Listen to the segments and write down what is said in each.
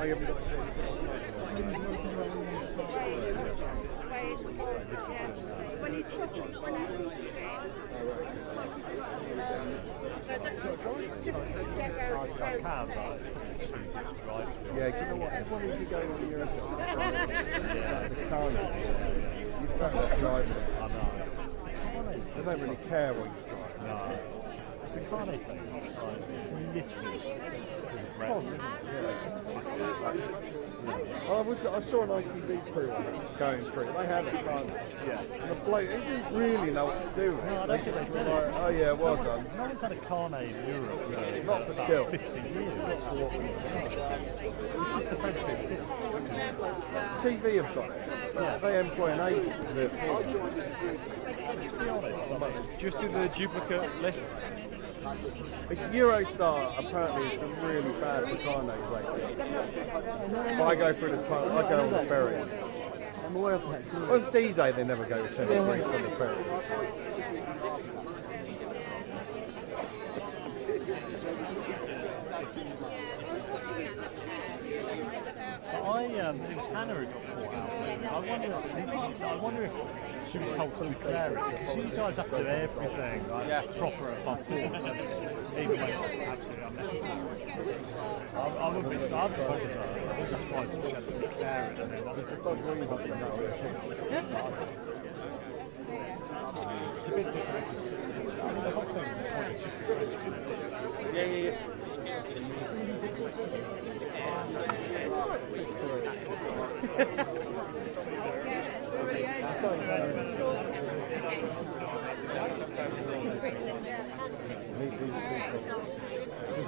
Oh, you haven't got When he's in straight. Yeah, do you know what? Everyone who go on the Europe, the carnage, you better drive it. I know. They don't really care what you drive. No. The carnage thing is literally I saw an ITV crew going through. They had a carnage. Yeah. And the bloke, he didn't really know what to do with it. No, I don't think they did. Like, oh yeah, well done. No one's had a carnage in Europe. Yeah. Not for still. 50 years. It's just the French people. TV have got it. Yeah. They employ an agent to do it for them. Let's be honest. Just do the duplicate list. It's Eurostar apparently has been really bad for carnage lately. But I go through the time, I go on the ferry. I'm aware of that. On D-Day they never go to 73 on the ferry. It was Hannah who got caught out. I wonder if she was told to declare it. You guys have to do everything like proper above board, even when it's absolutely unnecessary. I would be sad for her. That's why she had to declare it. And then it's a bit different. I mean, the whole thing is just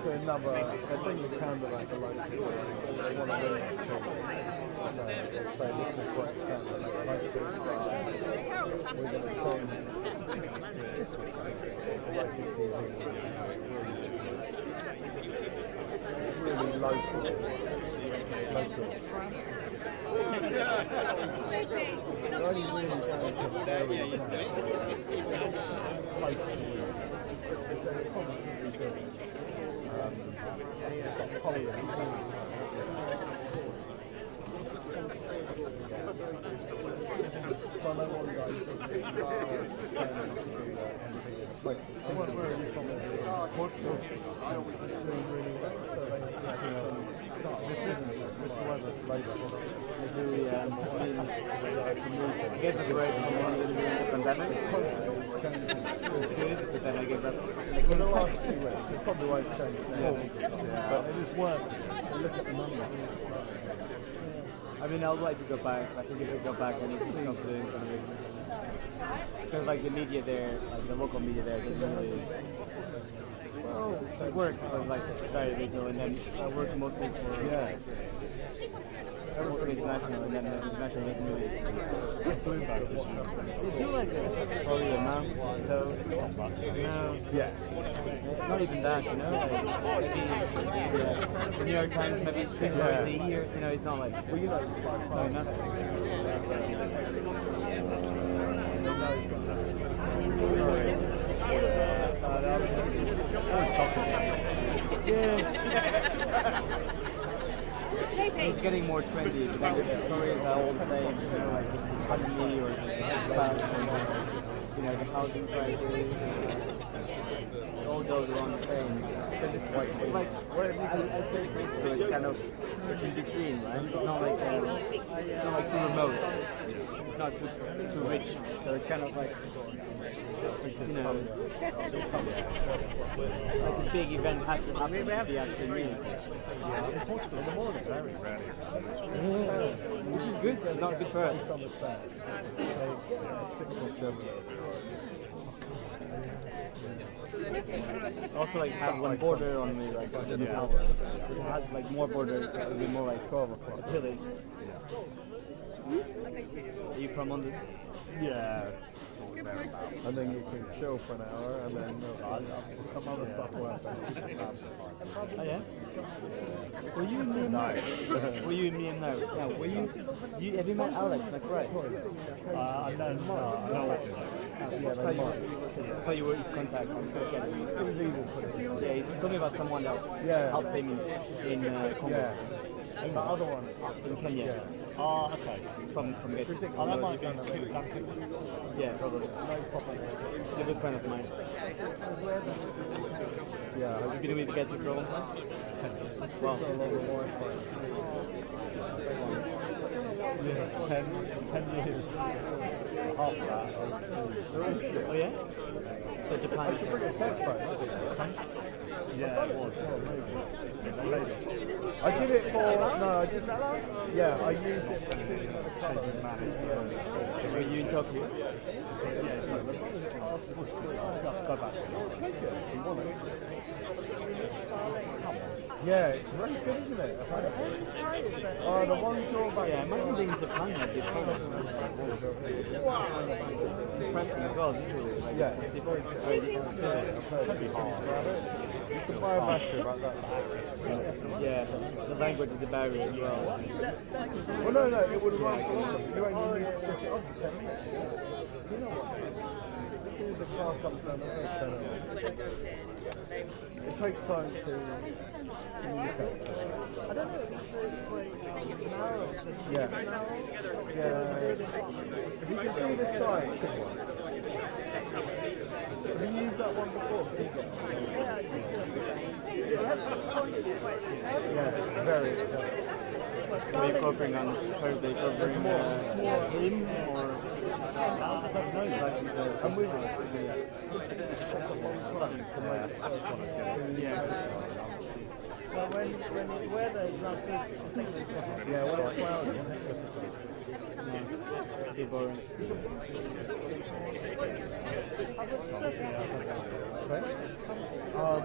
There's another, I think the candidate the local they want to win this thing. So this is what the candidate likes to we're going to try and really local. They're only really going to very I guess it's right in the pandemic. It was good, but then I gave up. In the last 2 weeks, it probably won't change. But it is working. Look at the numbers. I mean, I would like to go back. I think if I go back, I need to consider information. Because like the media there, like the local media there, doesn't really. Well, it works, but like very little, and then I work mostly for mostly international, and then the international doesn't really. It's still like probably a month, so no, not even that, you know. Like, maybe, the New York Times maybe twice a year, you know. It's not like no It's getting more trendy. The stories are all the same, you know, like economy or you know, the housing prices. All those are on the same. It's like I say basically it's kind of it's in between, right? It's not like too remote. It's not too rich. So it's kind of like you know, like a big event has to happen to be actually real. in Portugal in the morning, very rarely. Which is good, but not good for us. Also, like have one border on the like on the south. It has like more borders. It would be more like 12 o'clock. Village. Are you from London? Yeah. And then you can chill for an hour, and then some other stuff will happen. Oh yeah. Were you in me and now? Were you in me and now? No. Were you? Have you met Alex McBride? I know what it is. I thought you were his contact on social media. Yeah, he told me about someone that helped him in Congo. The other one. In Kenya. Yeah. Oh, okay. From Get. Oh, that might be Yeah, probably. No problem. They're good friends of mine. Yeah. Have you been with Get for a long time? Wow. Got a lot of Wi-Fi. Yeah, 10 years. Half that. They're all shit. Oh yeah? So Japan. I should bring a tech phone. Yeah, it was. I did it for I used it Were you in Tokyo? Go back. Take it if you want it. Yeah, it's very good, isn't it? The one drawback. Yeah, imagine being in Japan like this. Interesting as well, isn't it? Like, Yeah. it's very different. You can buy a battery about that. Yeah, the language is a barrier as well. Well, no, it would run for longer. You only need to switch it on for 10 minutes. You know what? As soon as the car comes down the road, turn it on. It takes time to communicate. I don't know, it's narrow. Yeah. Yeah. If you can see this side, have you used that one before? Yeah, it's very Are you covering on Thursday, covering him or? I don't know, like, and we But when the weather is not good, I think it's yeah, when it's cloudy. Keep boring.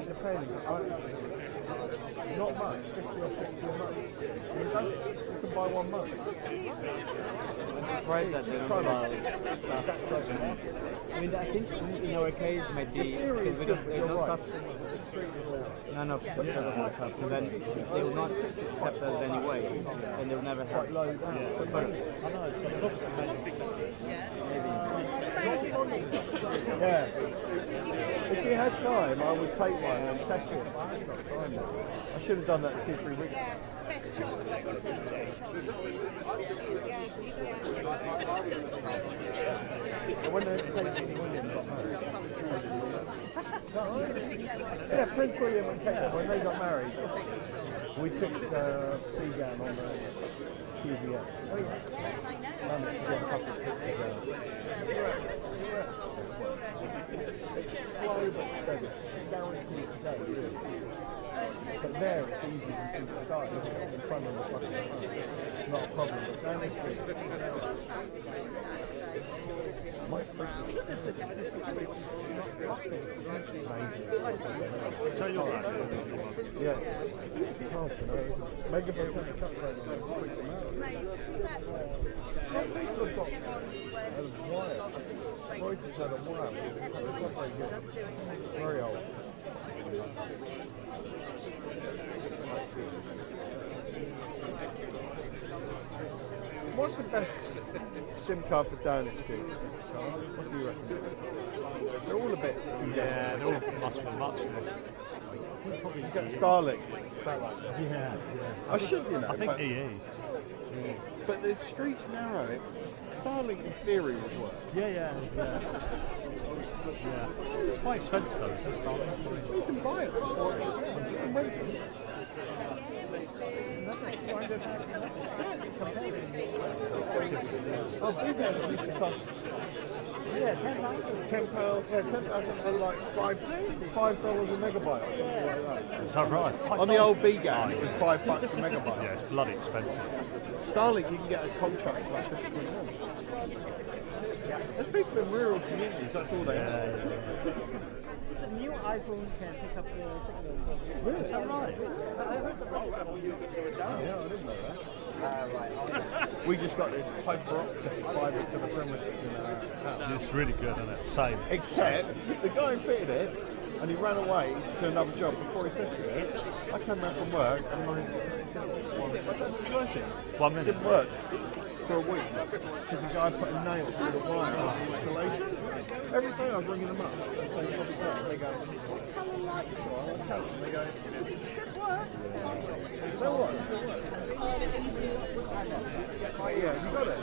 Depends. Not much, 50 or 60 a month. You can buy 1 month. I'm surprised that they don't allow stuff. I mean, I think in our case might be because we don't, there's no stuff. None of the stuff, so then they will not accept us anyway, and they'll never have. Yeah. If you had time, I would take one and test it. But I've got time now. I should have done that 2-3 weeks ago. But when they William got married. Yeah, Prince William and Kate, when they got married, we took Seagan on the QVS. Oh yeah. And it's got a couple of pictures It's slow but steady. Guaranteed today, really. But there it's easy to see the start in front of the fucking car. Not a problem. But down the street. My freaking Tell you what, yeah. It's hard to know. Maybe if I put a cut phone on and freak them out. Some people have got a wire. Reuters had a wire. It's not very good. Very old. What's the best SIM card for Downing Street? What do you reckon? They're all a bit. yeah, they're all much. You get Starlink. Yeah. I should, you know. I think but, EE. but the street's narrow. Starlink in theory would work. Yeah. It's quite expensive though, isn't it? You can buy it for $400. You can rent it. Oh, big ones used to cost. Yeah, £10. Yeah, 10,000 and like $5 a megabyte or something like that. Is that right? On the old B-Gang, it was $5 a megabyte. Yeah, it's bloody expensive. Starlink, you can get a contract for like 50 quid a month. There's people in rural communities, that's all they have. The new iPhone can pick up the signal. Really? Is that right? I heard the right one. Yeah, I didn't know that. We just got this fibre optic fibre to the premises in our house. It's really good, isn't it? Same. Except the guy who fitted it, and he ran away to another job before he tested it. I came back from work and my it wasn't working. 1 minute. It didn't work. for a week because the guy put a nail through the wire on the installation. Every day I'm ringing them up. They go, colour lights, or I tell them, they go, should work. So what? Oh yeah, have you got it?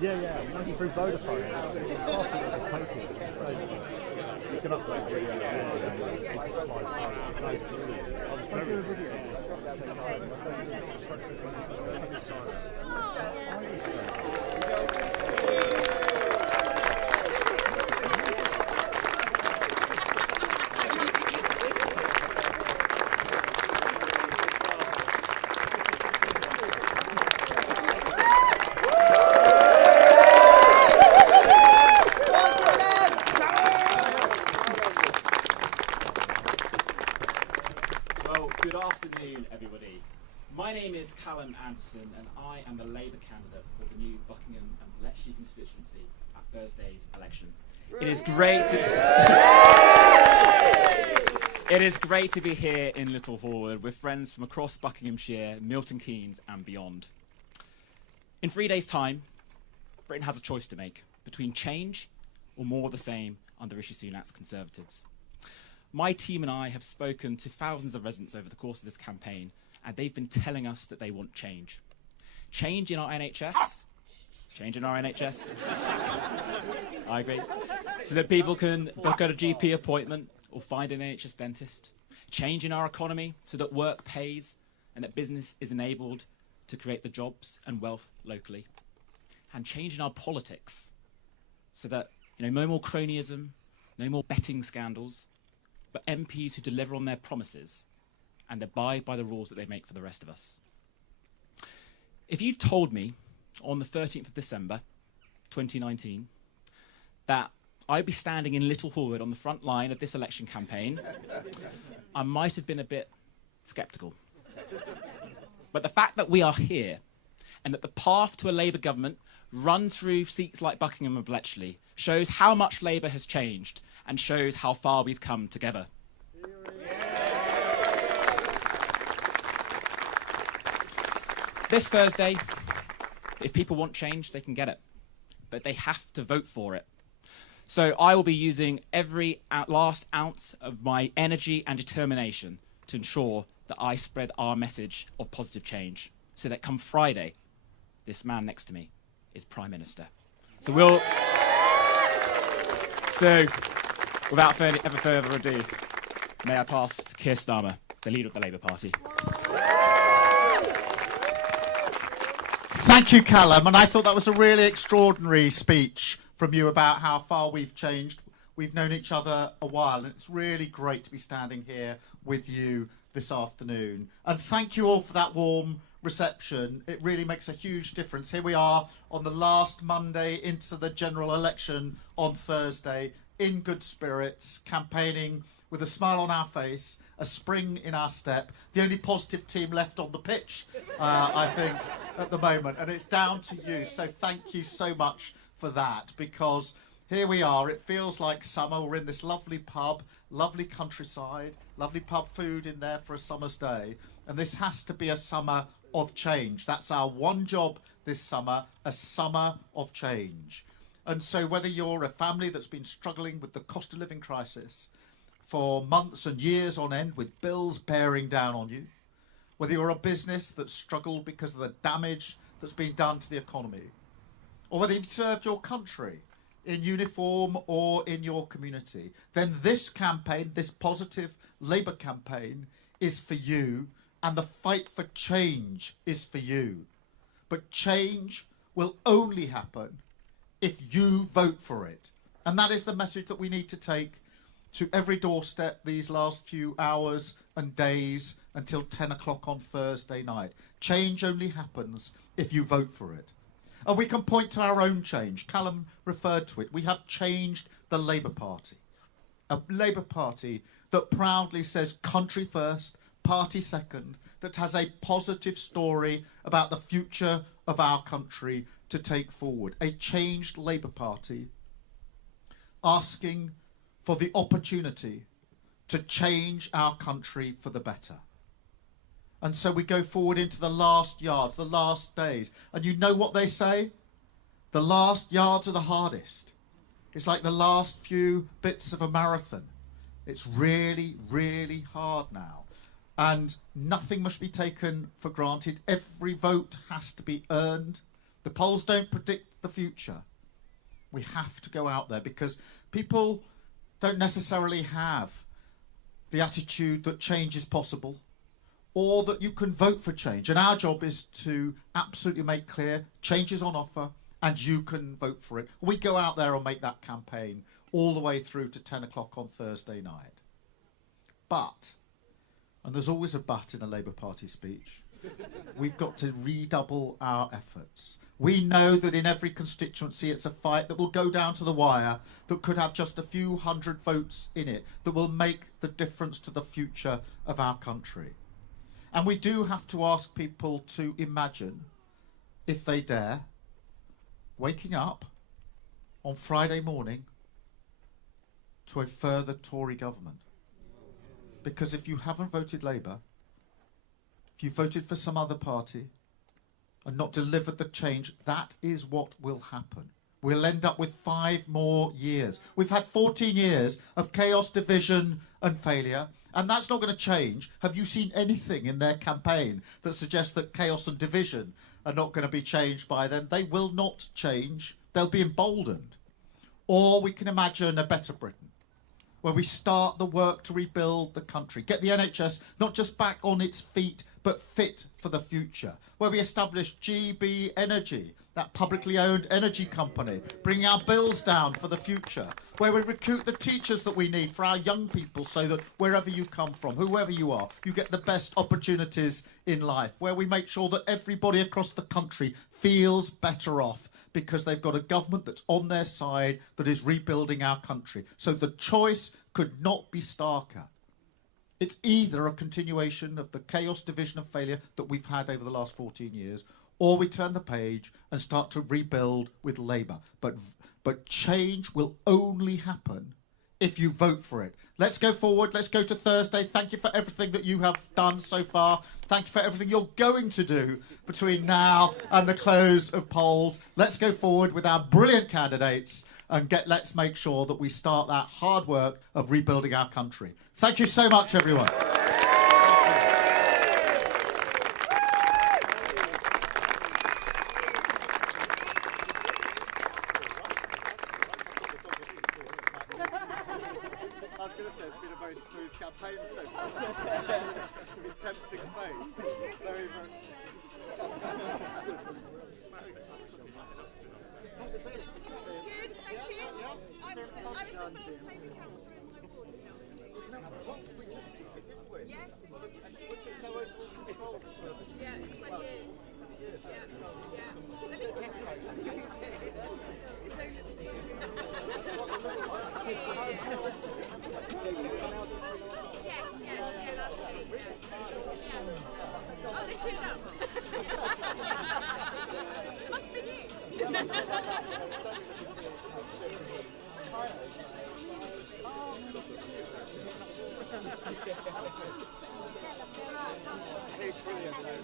Yeah, I'm looking through Vodafone. It's costing us a painting. So you can upgrade Anderson, and I am the Labour candidate for the new Buckinghamshire constituency at Thursday's election. It is great to be here in Little Horwood with friends from across Buckinghamshire, Milton Keynes and beyond. In 3 days' time, Britain has a choice to make between change or more of the same under Rishi Sunak's Conservatives. My team and I have spoken to thousands of residents over the course of this campaign, and they've been telling us that they want change. Change in our NHS. Change in our NHS. I agree. So that people can book at a GP appointment or find an NHS dentist. Change in our economy so that work pays and that business is enabled to create the jobs and wealth locally. And change in our politics so that, no more cronyism, no more betting scandals, but MPs who deliver on their promises and abide by the rules that they make for the rest of us. If you told me on the 13th of December, 2019, that I'd be standing in Little Horwood on the front line of this election campaign, I might have been a bit sceptical. But the fact that we are here and that the path to a Labour government runs through seats like Buckingham and Bletchley shows how much Labour has changed and shows how far we've come together. This Thursday, if people want change, they can get it. But they have to vote for it. So I will be using every last ounce of my energy and determination to ensure that I spread our message of positive change. So that come Friday, this man next to me is Prime Minister. So without further ado, may I pass to Keir Starmer, the leader of the Labour Party. Thank you, Callum, and I thought that was a really extraordinary speech from you about how far we've changed. We've known each other a while, and it's really great to be standing here with you this afternoon. And thank you all for that warm reception. It really makes a huge difference. Here we are on the last Monday into the general election on Thursday, in good spirits, campaigning with a smile on our face, a spring in our step, the only positive team left on the pitch, I think, at the moment. And it's down to you. So thank you so much for that, because here we are. It feels like summer. We're in this lovely pub, lovely countryside, lovely pub food in there for a summer's day. And this has to be a summer of change. That's our one job this summer, a summer of change. And so whether you're a family that's been struggling with the cost of living crisis for months and years on end with bills bearing down on you, whether you're a business that's struggled because of the damage that's been done to the economy, or whether you've served your country in uniform or in your community, then this campaign, this positive Labour campaign, is for you, and the fight for change is for you. But change will only happen if you vote for it. And that is the message that we need to take to every doorstep these last few hours and days until 10 o'clock on Thursday night. Change only happens if you vote for it. And we can point to our own change. Callum referred to it. We have changed the Labour Party. A Labour Party that proudly says country first, party second, that has a positive story about the future of our country to take forward. A changed Labour Party asking for the opportunity to change our country for the better. And so we go forward into the last yards, the last days. And you know what they say? The last yards are the hardest. It's like the last few bits of a marathon. It's really, really hard now. And nothing must be taken for granted. Every vote has to be earned. The polls don't predict the future. We have to go out there because people don't necessarily have the attitude that change is possible or that you can vote for change. And our job is to absolutely make clear change is on offer and you can vote for it. We go out there and make that campaign all the way through to 10 o'clock on Thursday night. But, and there's always a but in a Labour Party speech, we've got to redouble our efforts. We know that in every constituency it's a fight that will go down to the wire, that could have just a few hundred votes in it, that will make the difference to the future of our country. And we do have to ask people to imagine, if they dare, waking up on Friday morning to a further Tory government. Because if you haven't voted Labour, if you voted for some other party, and not delivered the change, that is what will happen. We'll end up with 5 more years. We've had 14 years of chaos, division and failure, and that's not going to change. Have you seen anything in their campaign that suggests that chaos and division are not going to be changed by them? They will not change. They'll be emboldened. Or we can imagine a better Britain, where we start the work to rebuild the country, get the NHS not just back on its feet, but fit for the future, where we establish GB Energy, that publicly owned energy company, bringing our bills down for the future, where we recruit the teachers that we need for our young people so that wherever you come from, whoever you are, you get the best opportunities in life, where we make sure that everybody across the country feels better off because they've got a government that's on their side, that is rebuilding our country. So the choice could not be starker. It's either a continuation of the chaos, division and failure that we've had over the last 14 years, or we turn the page and start to rebuild with Labour. But change will only happen if you vote for it. Let's go forward. Let's go to Thursday. Thank you for everything that you have done so far. Thank you for everything you're going to do between now and the close of polls. Let's go forward with our brilliant candidates and let's make sure that we start that hard work of rebuilding our country. Thank you so much, everyone. I was going to say it's been a very smooth campaign so far. It's been tempting fate. Very, very... How's it been? Good, thank you. I was the first Labour councillor. Yes, it was. Yeah, 20 years. Yeah. Yes, that's me. Yeah. Oh, they queued up. Must be you. He's brilliant, though.